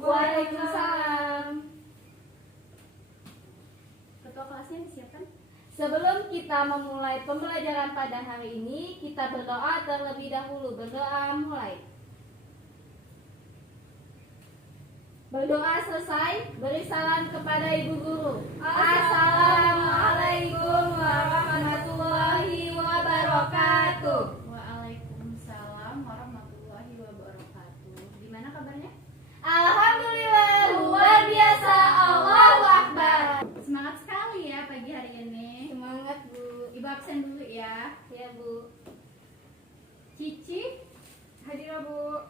Waalaikumsalam. Ketua kelasnya disiapkan. Sebelum kita memulai pembelajaran pada hari ini, kita berdoa terlebih dahulu. Berdoa mulai. Berdoa selesai, beri salam kepada ibu guru. Assalamualaikum warahmatullahi wabarakatuh. Waalaikumsalam warahmatullahi wabarakatuh. Gimana kabarnya? Alhamdulillah, luar biasa. Allahu Akbar. Semangat sekali ya pagi hari ini. Semangat, Bu. Ibu absen dulu ya. Ya, Bu. Cici Hadir, Bu.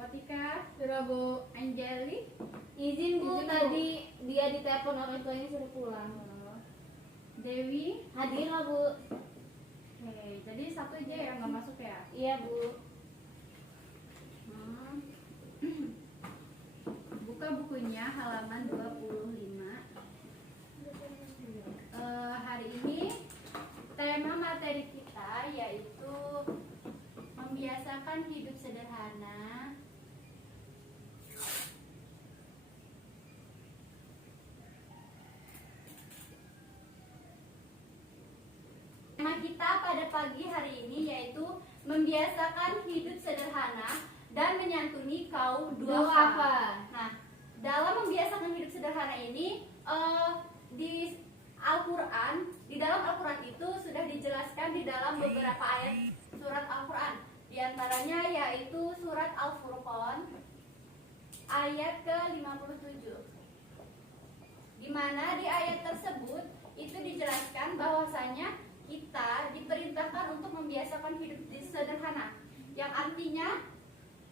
Fatika, Sudah, Bu. Anjali. Izin, Bu. Izin, Bu. Tadi dia ditelepon orang tuanya suruh pulang. Dewi. Hadir lah, Bu. Oke, jadi satu aja yang nggak masuk ya. Iya, Bu. Buka bukunya halaman 25. Hari ini tema materi kita yaitu membiasakan hidup sederhana. Tema kita pada pagi hari ini yaitu membiasakan hidup sederhana dan menyantuni kaum duafa. Nah, dalam membiasakan hidup sederhana ini di dalam Al-Quran itu sudah dijelaskan di dalam beberapa ayat surat Al-Quran. Di antaranya yaitu surat Al-Furqan ayat ke-57. Di mana di ayat tersebut itu dijelaskan bahwasanya kita diperintahkan untuk membiasakan hidup sederhana, yang artinya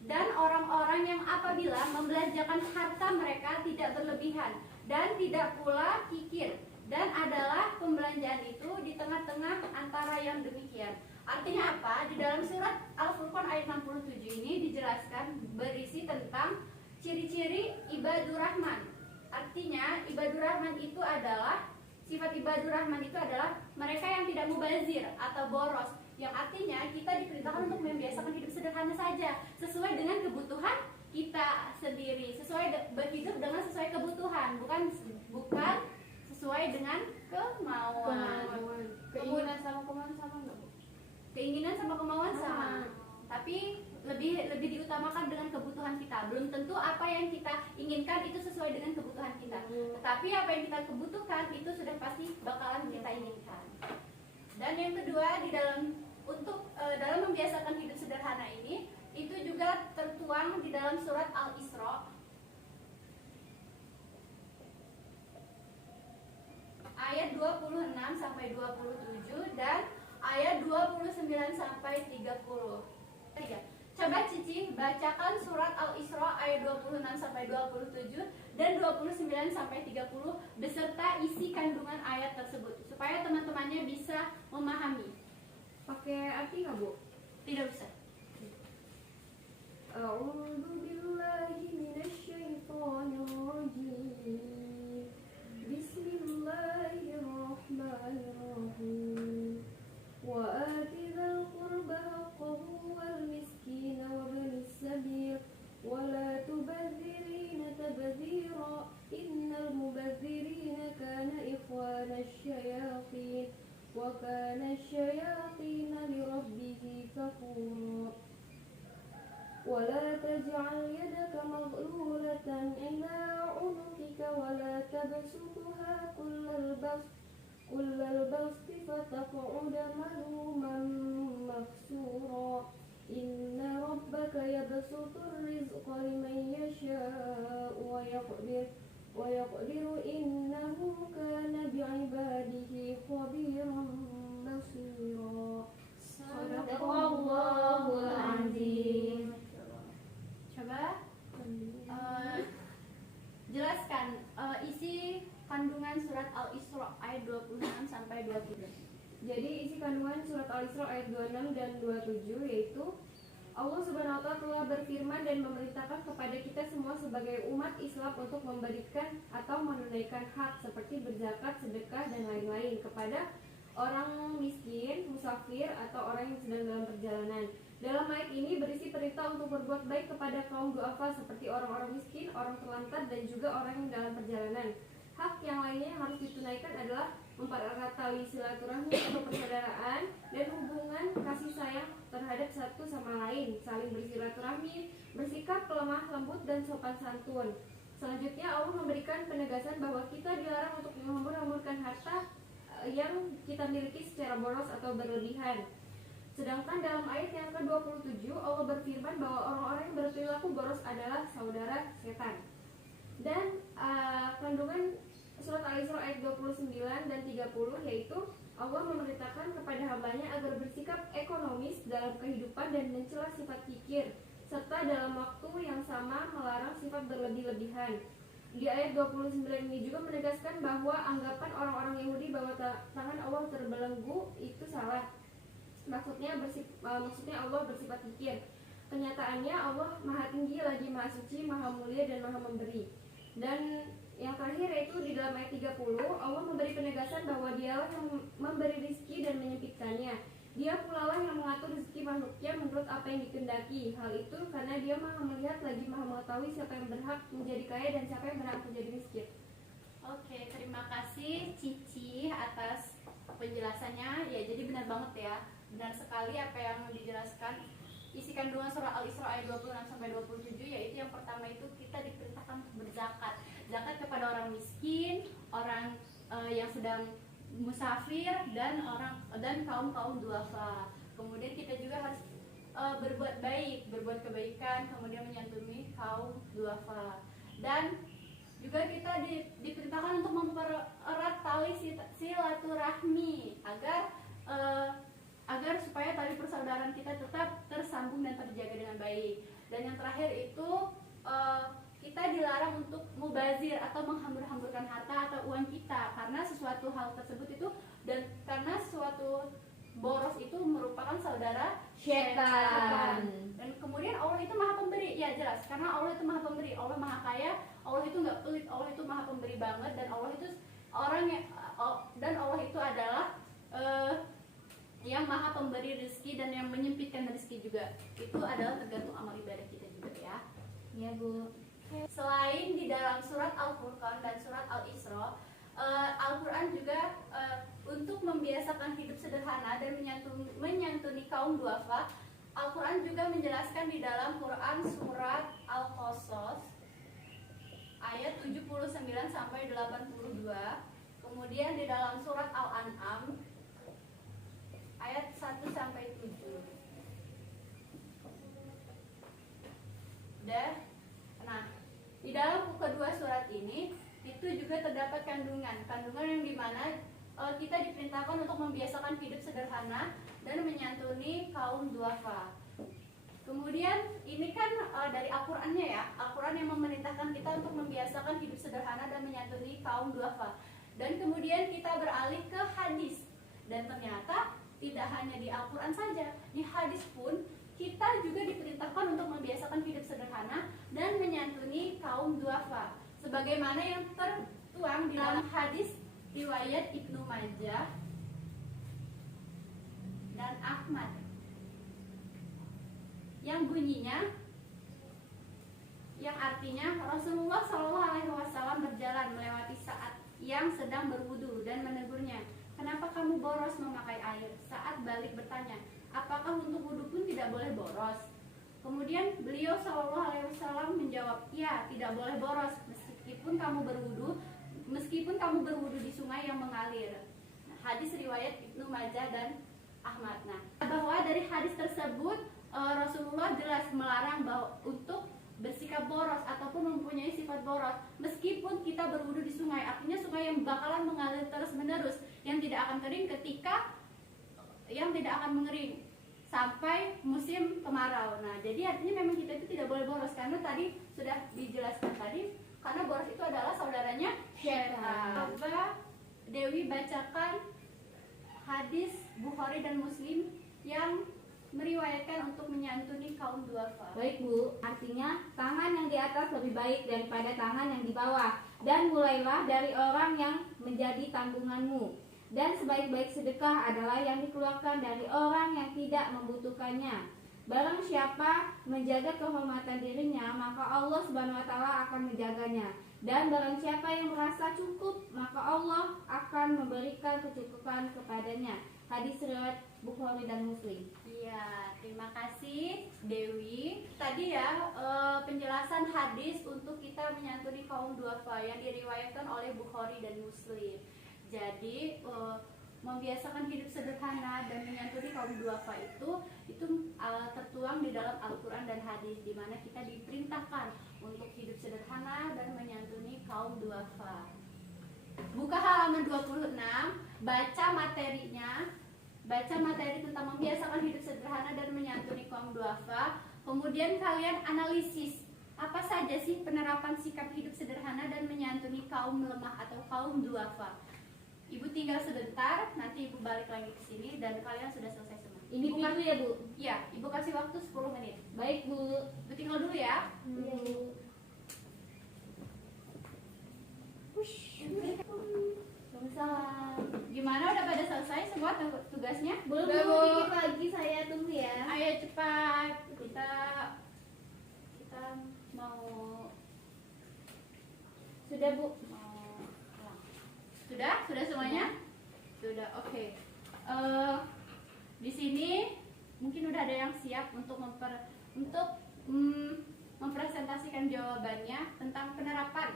dan orang-orang yang apabila membelanjakan harta mereka tidak berlebihan dan tidak pula kikir, dan adalah pembelanjaan itu di tengah-tengah antara yang demikian. Artinya apa? Di dalam surat Al-Furqan ayat 67 ini dijelaskan berisi tentang ciri-ciri ibadur rahman. Artinya ibadur rahman itu adalah sifat ibadur rahman itu adalah mereka yang tidak mubazir atau boros, yang artinya kita diperintahkan untuk membiasakan hidup sederhana saja sesuai dengan kebutuhan kita sendiri, berhidup dengan sesuai kebutuhan, bukan sesuai dengan kemauan. Keinginan sama kemauan sama enggak, Bu? Keinginan sama kemauan sama, tapi lebih diutamakan dengan kebutuhan kita. Belum tentu apa yang kita inginkan itu sesuai dengan kebutuhan kita, tetapi apa yang kita kebutuhkan itu sudah pasti bakalan kita inginkan. Dan yang kedua, dalam membiasakan hidup sederhana ini itu juga tertuang di dalam surat Al-Isra ayat 26 sampai 27 dan ayat 29 sampai 30. Coba Cici bacakan surat Al-Isra ayat 26 sampai 27 dan 29 sampai 30 beserta isi kandungan ayat tersebut supaya teman-temannya bisa memahami. Pakai arti nggak, Bu? Tidak usah. A'udzu billahi minasyaitonir rajim. Bismillahirrahmanirrahim. Wa ati dzal qurba haqqahu wal miskina wa ibnis sabil wa la tubadzirina tabdzira innal mubadzirina kana ikhwanasy syayatin wa kana asy-syayatin li rabbih kafura. ولا تجعل يدك مغلولة إلى عنقك ولا تبسطها كل البسط فتقعد ملوما محسورا إن ربك يبسط الرزق لمن يشاء ويقدر إنه كان بعباده خبيرا بصيرا. Sadaqallahul azim. Coba jelaskan isi kandungan surat Al-Isra ayat 26 sampai 27. Jadi isi kandungan surat Al-Isra ayat 26 dan 27 yaitu Allah Subhanahu wa taala telah berfirman dan memerintahkan kepada kita semua sebagai umat Islam untuk memberikan atau menunaikan hak seperti berzakat, sedekah dan lain-lain kepada orang miskin, musafir, atau orang yang sedang dalam perjalanan. Dalam ayat ini berisi perintah untuk berbuat baik kepada kaum du'afa seperti orang-orang miskin, orang terlantar, dan juga orang yang dalam perjalanan. Hak yang lainnya yang harus ditunaikan adalah mempererat tali silaturahmi atau persaudaraan dan hubungan kasih sayang terhadap satu sama lain, saling bersilaturahmi, bersikap lemah lembut dan sopan santun. Selanjutnya Allah memberikan penegasan bahwa kita dilarang untuk menghambur-hamburkan harta yang kita miliki secara boros atau berlebihan. Sedangkan dalam ayat yang ke-27 Allah berfirman bahwa orang-orang yang berperilaku boros adalah saudara setan. Dan kandungan surat Al-Isra ayat 29 dan 30 yaitu Allah memerintahkan kepada hambanya agar bersikap ekonomis dalam kehidupan dan mencela sifat kikir, serta dalam waktu yang sama melarang sifat berlebih-lebihan. Di ayat 29 ini juga menegaskan bahwa anggapan orang-orang Yahudi bahwa tangan Allah terbelenggu itu salah. Maksudnya Allah bersifat kikir. Kenyataannya Allah Maha Tinggi lagi Maha Suci, Maha Mulia dan Maha Memberi. Dan yang terakhir yaitu di dalam ayat 30 Allah memberi penegasan bahwa Dialah yang memberi rizki dan menyempitkannya. Dia pula lah yang mengatur rezeki makhluknya menurut apa yang dikehendaki. Hal itu karena Dia Maha melihat lagi Maha mengetahui siapa yang berhak menjadi kaya dan siapa yang berhak menjadi miskin. Oke, terima kasih Cici atas penjelasannya. Ya, jadi benar banget ya. Benar sekali apa yang dijelaskan. Isi kandungan surah Al-Isra ayat 26 sampai 27 yaitu yang pertama itu kita diperintahkan untuk berzakat. Zakat kepada orang miskin, orang yang sedang musafir dan kaum duafa. Kemudian kita juga harus berbuat baik, berbuat kebaikan, kemudian menyantuni kaum duafa. Dan juga kita diperintahkan untuk mempererat tali silaturahmi agar supaya tali persaudaraan kita tetap tersambung dan terjaga dengan baik. Dan yang terakhir itu kita dilarang untuk mubazir atau menghambur-hamburkan harta atau uang kita karena sesuatu hal tersebut itu dan karena suatu boros itu merupakan saudara Setan. Dan kemudian Allah itu maha pemberi, ya jelas karena Allah itu maha pemberi, Allah maha kaya, Allah itu nggak pelit, Allah itu maha pemberi banget dan Allah itu Allah itu adalah yang maha pemberi rezeki dan yang menyempitkan rezeki juga. Itu adalah tergantung amal ibadah kita juga ya. Ya Bu. Selain di dalam surat Al-Furqan dan surat Al-Isra, Al-Quran juga untuk membiasakan hidup sederhana dan menyantuni kaum duafa. Al-Quran juga menjelaskan di dalam Quran surat Al-Qasas ayat 79 sampai 82. Kemudian di dalam surat Al-An'am ayat 1 sampai 7. Nah, di dalam kedua surat ini itu juga terdapat kandungan yang dimana kita diperintahkan untuk membiasakan hidup sederhana dan menyantuni kaum duafa. Kemudian ini kan dari Al-Qur'annya ya, Al-Qur'an yang memerintahkan kita untuk membiasakan hidup sederhana dan menyantuni kaum duafa. Dan kemudian kita beralih ke hadis. Dan ternyata tidak hanya di Al-Qur'an saja, di hadis pun kita juga diperintahkan untuk membiasakan hidup sederhana dan menyantuni kaum duafa. Sebagaimana yang tertuang di dalam hadis riwayat Ibnu Majah dan Ahmad yang bunyinya, yang artinya Rasulullah SAW berjalan melewati saat yang sedang berwudu dan menegurnya, "Kenapa kamu boros memakai air?" Saat balik bertanya, "Apakah untuk wudu pun tidak boleh boros?" Kemudian beliau SAW menjawab, "Ya, tidak boleh boros meskipun kamu berwudu di sungai yang mengalir." Hadis riwayat Ibnu Majah dan Ahmad. Nah, bahwa dari hadis tersebut Rasulullah jelas melarang bahwa untuk bersikap boros ataupun mempunyai sifat boros meskipun kita berwudu di sungai. Artinya sungai yang bakalan mengalir terus menerus, yang tidak akan mengering sampai musim kemarau. Nah, jadi artinya memang kita itu tidak boleh boros karena tadi sudah dijelaskan tadi karena boros itu adalah saudaranya setan. Coba Dewi bacakan hadis Bukhari dan Muslim yang meriwayatkan untuk menyantuni kaum duafa. Baik Bu, artinya tangan yang di atas lebih baik daripada tangan yang di bawah, dan mulailah dari orang yang menjadi tanggunganmu. Dan sebaik-baik sedekah adalah yang dikeluarkan dari orang yang tidak membutuhkannya. Barang siapa menjaga kehormatan dirinya, maka Allah Subhanahu wa taala akan menjaganya. Dan barang siapa yang merasa cukup, maka Allah akan memberikan kecukupan kepadanya. Hadis riwayat Bukhari dan Muslim. Iya, terima kasih Dewi. Tadi ya penjelasan hadis untuk kita menyantuni kaum duafa yang diriwayatkan oleh Bukhari dan Muslim. Jadi membiasakan hidup sederhana dan menyantuni kaum duafa itu tertuang di dalam Al-Quran dan hadis, di mana kita diperintahkan untuk hidup sederhana dan menyantuni kaum duafa. Buka halaman 26, baca materinya. Baca materi tentang membiasakan hidup sederhana dan menyantuni kaum duafa. Kemudian kalian analisis apa saja sih penerapan sikap hidup sederhana dan menyantuni kaum lemah atau kaum duafa. Ibu tinggal sebentar, nanti ibu balik lagi ke sini dan kalian sudah selesai semua. Ini pintu ya, Bu? Iya, ibu kasih waktu 10 menit. Baik, Bu. Ibu tinggal dulu ya. Iya, Bu. Waalaikumsalam. Gimana, udah pada selesai semua tugasnya? Belum, Udah, Bu. Bu. Dikit lagi saya tunggu ya. Ayo cepat, kita mau Sudah, Bu. pulang. Sudah semuanya? Sudah, oke. Di sini mungkin udah ada yang siap untuk mempresentasikan jawabannya tentang penerapan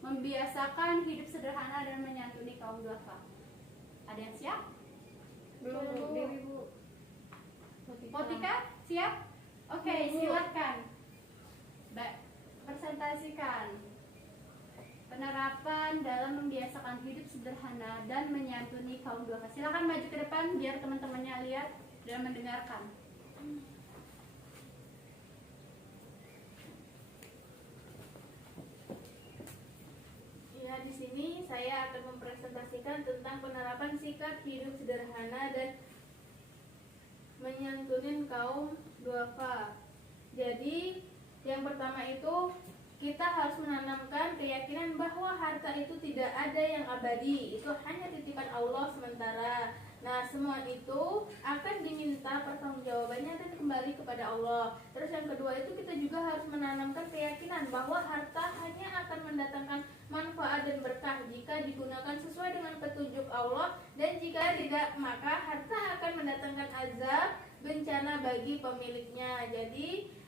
membiasakan hidup sederhana dan menyantuni kaum duafa. Ada yang siap? Belum, Bu. Dewi, Bu. Potika, siap? Oke, silakan. Presentasikan penerapan dalam membiasakan hidup sederhana dan menyantuni kaum duafa. Silakan maju ke depan biar teman-temannya lihat dan mendengarkan. Ya, di sini saya akan mempresentasikan tentang penerapan sikap hidup sederhana dan menyantuni kaum duafa. Jadi, yang pertama itu kita harus menanamkan keyakinan bahwa harta itu tidak ada yang abadi, itu hanya titipan Allah sementara. Nah, semua itu akan diminta pertanggungjawabannya dan kembali kepada Allah. Terus yang kedua itu kita juga harus menanamkan keyakinan bahwa harta hanya akan mendatangkan manfaat dan berkah jika digunakan sesuai dengan petunjuk Allah, dan jika tidak maka harta akan mendatangkan azab, bencana bagi pemiliknya. Jadi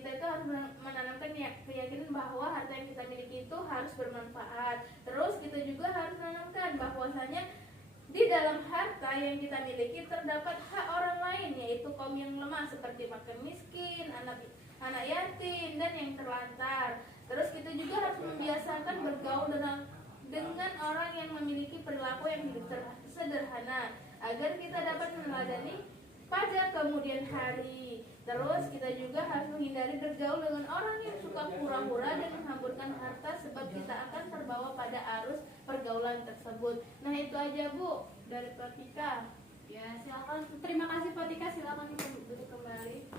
kita itu harus menanamkan keyakinan bahwa harta yang kita miliki itu harus bermanfaat. Terus kita juga harus menanamkan bahwasanya di dalam harta yang kita miliki terdapat hak orang lain, yaitu kaum yang lemah seperti fakir miskin, anak yatim, dan yang terlantar. Terus kita juga harus membiasakan bergaul dengan orang yang memiliki perilaku yang hidup sederhana agar kita dapat meneladani pada kemudian hari. Terus kita juga harus menghindari bergaul dengan orang yang suka hura-hura dan menghamburkan harta, sebab kita akan terbawa pada arus pergaulan tersebut. Nah, itu aja, Bu, dari Potika. Ya, silakan. Terima kasih Potika, silakan duduk kembali.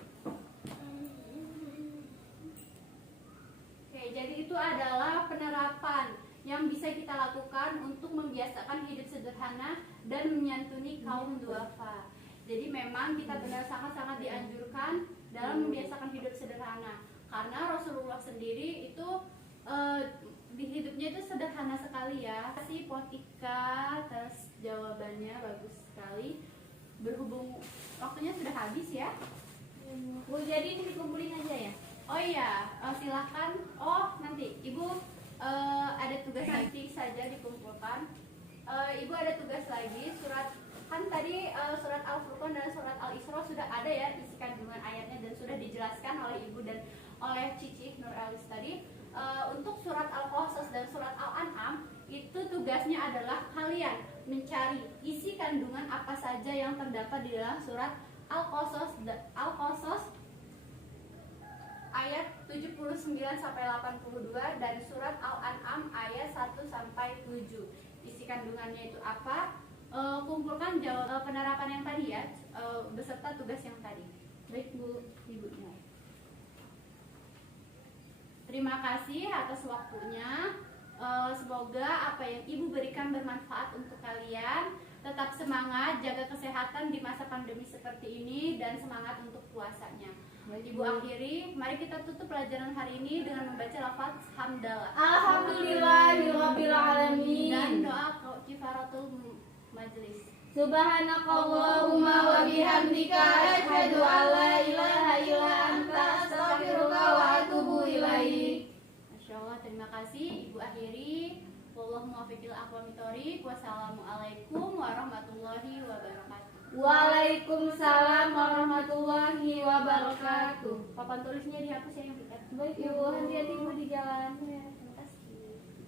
Oke, jadi itu adalah penerapan yang bisa kita lakukan untuk membiasakan hidup sederhana dan menyantuni kaum duafa. Jadi memang kita benar sangat-sangat dianjurkan dalam membiasakan hidup sederhana, karena Rasulullah sendiri itu di hidupnya itu sederhana sekali ya. Si Potika atas jawabannya bagus sekali. Berhubung waktunya sudah habis ya. Bu, jadi ini dikumpulin aja ya? Oh iya, silahkan. Oh nanti Ibu ada tugas nanti saja dikumpulkan. Ibu ada tugas lagi, kan tadi surat Al-Furqan dan surat Al-Isra sudah ada ya isi kandungan ayatnya dan sudah dijelaskan oleh Ibu dan oleh Cici Nur Alis tadi. Untuk surat Al-Qasas dan surat Al-An'am itu tugasnya adalah kalian mencari isi kandungan apa saja yang terdapat di dalam surat Al-Qasas ayat 79 sampai 82 dan surat Al-An'am ayat 1 sampai 7. Isi kandungannya itu apa? Kumpulkan penerapan yang tadi ya, beserta tugas yang tadi. Baik Bu, Ibunya. Terima kasih atas waktunya. Semoga apa yang Ibu berikan bermanfaat untuk kalian. Tetap semangat, jaga kesehatan di masa pandemi seperti ini, dan semangat untuk puasanya. Ibu akhiri, mari kita tutup pelajaran hari ini dengan membaca lafaz hamdalah. Alhamdulillahirabbil alamin. Dan doa kifaratul majlis. Subhanakallahumma wa bihamdika asyhadu an la ilaha illa anta astaghfiruka wa atubu ilaik. Masya Allah, terima kasih. Ibu akhiri. Wallahu muwaffiqil aqwamit thoriq. Wassalamualaikum warahmatullahi wabarakatuh. Waalaikumsalam warahmatullahi wabarakatuh. Papan tulisnya dihapus ya yang dekat. Baik, Ibu, hati-hati Ibu di jalan.